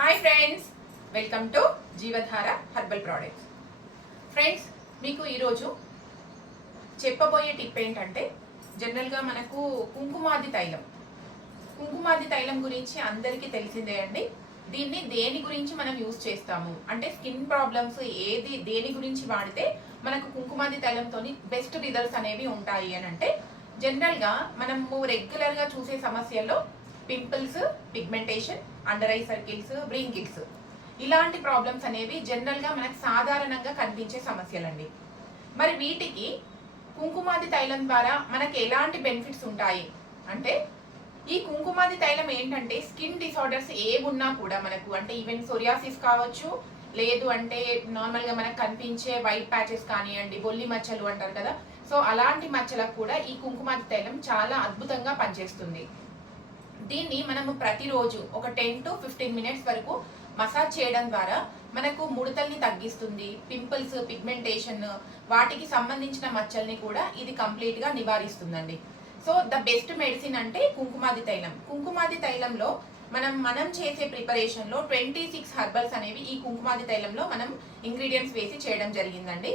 Hi friends, welcome to Jeevadhara herbal products. Friends, మీకు ఈరోజు చెప్పబోయే టిప్ ఏంటంటే, జనరల్గా మనకు కుంకుమాది తైలం గురించి అందరికీ తెలిసిందే అండి. దీన్ని దేని గురించి మనం యూజ్ చేస్తాము అంటే, స్కిన్ ప్రాబ్లమ్స్ దేని గురించి వాడితే మనకు కుంకుమాది తైలంతో బెస్ట్ రిజల్ట్స్ అనేవి ఉంటాయి అని అంటే, జనరల్గా మనము రెగ్యులర్గా చూసే సమస్యల్లో pimples, pigmentation, under eye circles, wrinkles ఇలాంటి ప్రాబ్లమ్స్ అనేవి జనరల్గా మనకు సాధారణంగా కనిపించే సమస్యలండి. మరి వీటికి కుంకుమాది తైలం ద్వారా మనకి ఎలాంటి బెనిఫిట్స్ ఉంటాయి అంటే, ఈ కుంకుమాది తైలం ఏంటంటే స్కిన్ డిసార్డర్స్ ఏమున్నా కూడా మనకు అంటే ఈవెన్ సోరియాసిస్ కావచ్చు, లేదు అంటే నార్మల్గా మనకు కనిపించే వైట్ ప్యాచెస్ కానివ్వండి, బొల్లి మచ్చలు అంటారు కదా, సో అలాంటి మచ్చలకు కూడా ఈ కుంకుమాది తైలం చాలా అద్భుతంగా పనిచేస్తుంది. దీన్ని మనము ప్రతిరోజు ఒక 10 to 15 మినిట్స్ వరకు మసాజ్ చేయడం ద్వారా మనకు ముడతల్ని తగ్గిస్తుంది. పింపుల్స్, పిగ్మెంటేషన్ వాటికి సంబంధించిన మచ్చల్ని కూడా ఇది కంప్లీట్గా నివారిస్తుందండి. సో ద బెస్ట్ మెడిసిన్ అంటే కుంకుమాది తైలం. కుంకుమాది తైలంలో మనం చేసే ప్రిపరేషన్లో 26 హెర్బల్స్ అనేవి ఈ కుంకుమాది తైలంలో మనం ఇంగ్రీడియంట్స్ వేసి చేయడం జరిగిందండి.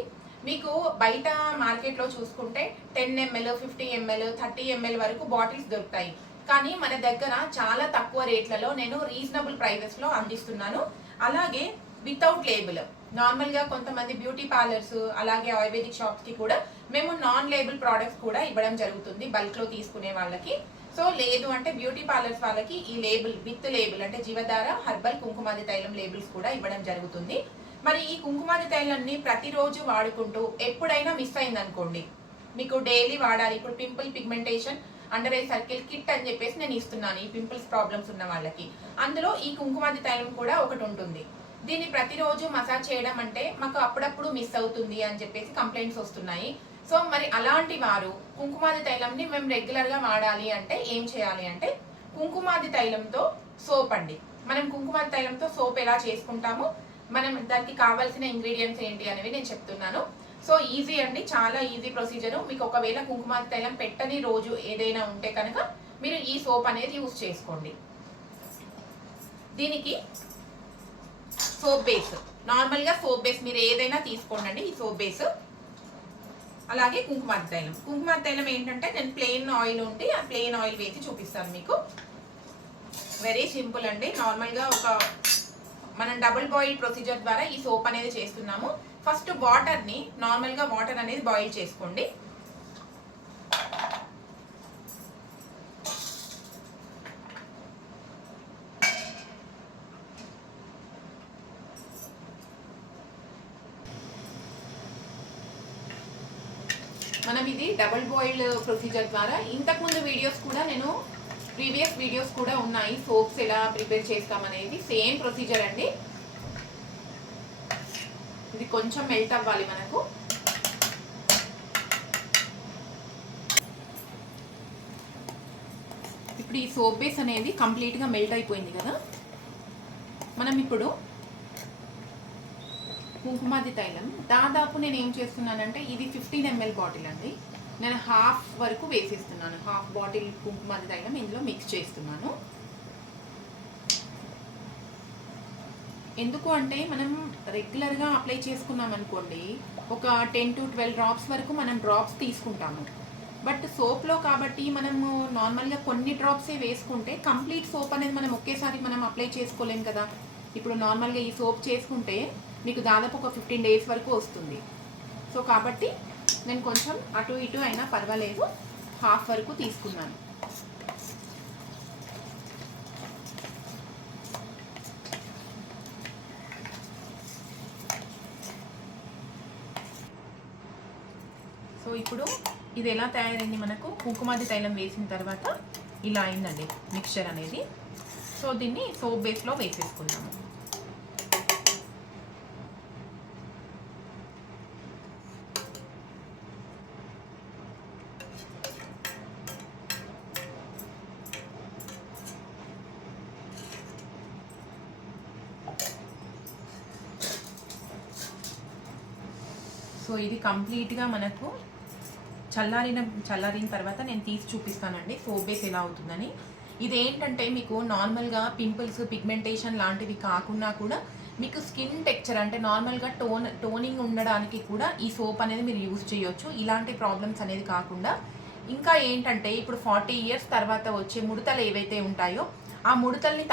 మీకు బయట మార్కెట్లో చూసుకుంటే 10 ml, 50 ml, 30 ml వరకు బాటిల్స్ దొరుకుతాయి. కానీ మన దగ్గర చాలా తక్కువ రేట్లలో నేను రీజనబుల్ ప్రైజెస్లో అందిస్తున్నాను. అలాగే వితౌట్ లేబుల్, నార్మల్గా కొంతమంది బ్యూటీ పార్లర్స్ అలాగే ఆయుర్వేదిక్ షాప్స్కి కూడా మేము నాన్ లేబుల్ ప్రోడక్ట్స్ కూడా ఇవ్వడం జరుగుతుంది బల్క్లో తీసుకునే వాళ్ళకి. సో లేదు అంటే బ్యూటీ పార్లర్స్ వాళ్ళకి ఈ లేబుల్ విత్ లేబుల్ అంటే జీవధార హెర్బల్ కుంకుమాది తైలం లేబుల్స్ కూడా ఇవ్వడం జరుగుతుంది. మరి ఈ కుంకుమాది తైలాన్ని ప్రతిరోజు వాడుకుంటూ ఎప్పుడైనా మిస్ అయిందనుకోండి, మీకు డైలీ వాడాలి. ఇప్పుడు pimple, pigmentation, under I circle kit అని చెప్పేసి నేను ఇస్తున్నాను ఈ పింపుల్స్ ప్రాబ్లమ్స్ ఉన్న వాళ్ళకి. అందులో ఈ కుంకుమాది తైలం కూడా ఒకటి ఉంటుంది. దీన్ని ప్రతిరోజు మసాజ్ చేయడం అంటే మాకు అప్పుడప్పుడు మిస్ అవుతుంది అని చెప్పేసి కంప్లైంట్స్ వస్తున్నాయి. సో మరి అలాంటి వారు కుంకుమాది తైలంని మేము రెగ్యులర్గా వాడాలి అంటే ఏం చేయాలి అంటే, కుంకుమాది తైలంతో సోప్ అండి. మనం కుంకుమాది తైలంతో సోప్ ఎలా చేసుకుంటామో, మనం దానికి కావాల్సిన ఇంగ్రీడియంట్స్ ఏంటి అనేవి నేను చెప్తున్నాను. సో ఈజీ అండి, చాలా ఈజీ ప్రొసీజరు. మీకు ఒకవేళ కుంకుమాది తైలం పెట్టని రోజు ఏదైనా ఉంటే కనుక మీరు ఈ సోప్ అనేది యూజ్ చేసుకోండి. దీనికి సోప్ బేస్, నార్మల్గా సోప్ బేస్ మీరు ఏదైనా తీసుకోండి. ఈ సోప్ బేస్ అలాగే కుంకుమాది తైలం ఏంటంటే నేను ప్లెయిన్ ఆయిల్ ఉంటే ఆ ప్లెయిన్ ఆయిల్ వేసి చూపిస్తాను మీకు. వెరీ సింపుల్ అండి. నార్మల్గా మనం డబుల్ బాయిల్ ప్రొసీజర్ ద్వారా ఈ సోప్ అనేది చేస్తున్నాము. ఫస్ట్ వాటర్ని నార్మల్గా వాటర్ అనేది బాయిల్ చేసుకోండి. మనం ఇది డబుల్ బాయిల్ ప్రొసీజర్ ద్వారా ఇంతకుముందు వీడియోస్ కూడా నేను ప్రీవియస్ వీడియోస్ కూడా ఉన్నాయి, సోప్స్ ఎలా ప్రిపేర్ చేస్తామనేది సేమ్ ప్రొసీజర్ అండి. ఇది కొంచెం మెల్ట్ అవ్వాలి మనకు. ఇప్పుడు ఈ సోప్ బేస్ అనేది కంప్లీట్గా మెల్ట్ అయిపోయింది కదా. మనం ఇప్పుడు కుంకుమాది తైలం దాదాపు నేను ఏం చేస్తున్నానంటే, ఇది 15 ml బాటిల్ అండి. నేను హాఫ్ వరకు వేసేస్తున్నాను. హాఫ్ బాటిల్ కుంకుమాది తైలం ఇందులో మిక్స్ చేస్తున్నాను. ఎందుకు అంటే మనం రెగ్యులర్గా అప్లై చేసుకున్నాం అనుకోండి, ఒక 10 to 12 డ్రాప్స్ వరకు మనం డ్రాప్స్ తీసుకుంటాము. బట్ సోప్లో కాబట్టి మనము నార్మల్గా కొన్ని డ్రాప్సే వేసుకుంటే కంప్లీట్ సోప్ అనేది మనం ఒకేసారి మనం అప్లై చేసుకోలేం కదా. ఇప్పుడు నార్మల్గా ఈ సోప్ చేసుకుంటే మీకు దాదాపు ఒక 15 days వరకు వస్తుంది. సో కాబట్టి నేను కొంచెం అటు ఇటు అయినా పర్వాలేదు, హాఫ్ వరకు తీసుకున్నాను. సో ఇప్పుడు ఇది ఎలా తయారైంది, మనకు కుంకుమాది తైలం వేసిన తర్వాత ఇలా అయిందండి మిక్చర్ అనేది. సో దీన్ని సోప్ బేస్లో వేసేసుకున్నాము. సో ఇది కంప్లీట్గా మనకు చల్లారిన తర్వాత నేను తీసి చూపిస్తానండి సోప్ బేస్ ఎలా అవుతుందని. ఇది ఏంటంటే మీకు నార్మల్గా పింపుల్స్, పిగ్మెంటేషన్ లాంటివి కాకుండా కూడా మీకు స్కిన్ టెక్చర్ అంటే నార్మల్గా టోనింగ్ ఉండడానికి కూడా ఈ సోప్ అనేది మీరు యూజ్ చేయొచ్చు. ఇలాంటి ప్రాబ్లమ్స్ అనేది కాకుండా ఇంకా ఏంటంటే ఇప్పుడు 40 ఇయర్స్ తర్వాత వచ్చే ముడతలు ఏవైతే ఉంటాయో ఆ ముడతల్ని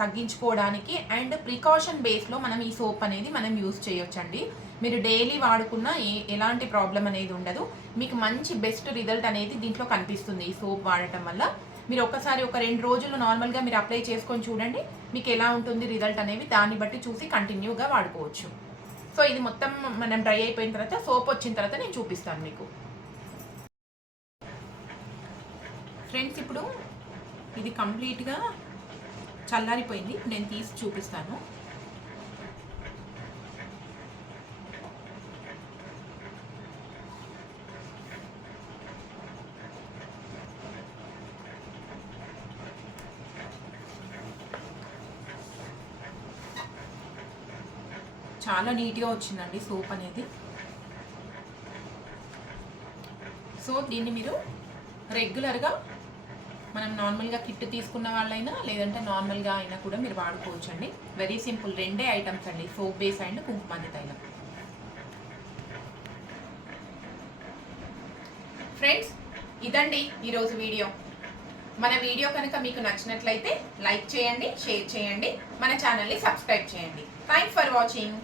తగ్గించుకోవడానికి అండ్ ప్రికాషన్ బేస్లో మనం ఈ సోప్ అనేది మనం యూజ్ చేయొచ్చండి. మీరు డైలీ వాడుకున్న ఎలాంటి ప్రాబ్లం అనేది ఉండదు. మీకు మంచి బెస్ట్ రిజల్ట్ అనేది దీంట్లో కనిపిస్తుంది ఈ సోప్ వాడటం వల్ల. మీరు ఒకసారి ఒక 2 రోజులు నార్మల్గా మీరు అప్లై చేసుకొని చూడండి, మీకు ఎలా ఉంటుంది రిజల్ట్ అనేవి. దాన్ని బట్టి చూసి కంటిన్యూగా వాడుకోవచ్చు. సో ఇది మొత్తం మనం డ్రై అయిపోయిన తర్వాత సోప్ వచ్చిన తర్వాత నేను చూపిస్తాను మీకు. ఫ్రెండ్స్ ఇప్పుడు ఇది కంప్లీట్గా చల్లారిపోయింది. నేను తీసి చూపిస్తాను. చాలా నీట్గా వచ్చిందండి సోప్ అనేది. సో దీన్ని మీరు రెగ్యులర్గా మనం నార్మల్గా కిట్ తీసుకున్న వాళ్ళైనా లేదంటే నార్మల్గా అయినా కూడా మీరు వాడుకోవచ్చు అండి. వెరీ సింపుల్, 2 ఐటమ్స్ అండి, సోప్ బేస్ అండ్ కుంకుమాది తైలం. ఫ్రెండ్స్ ఇదండి ఈరోజు వీడియో. మన వీడియో కనుక మీకు నచ్చినట్లయితే లైక్ చేయండి, షేర్ చేయండి, మన ఛానల్ని సబ్స్క్రైబ్ చేయండి. Thanks for watching.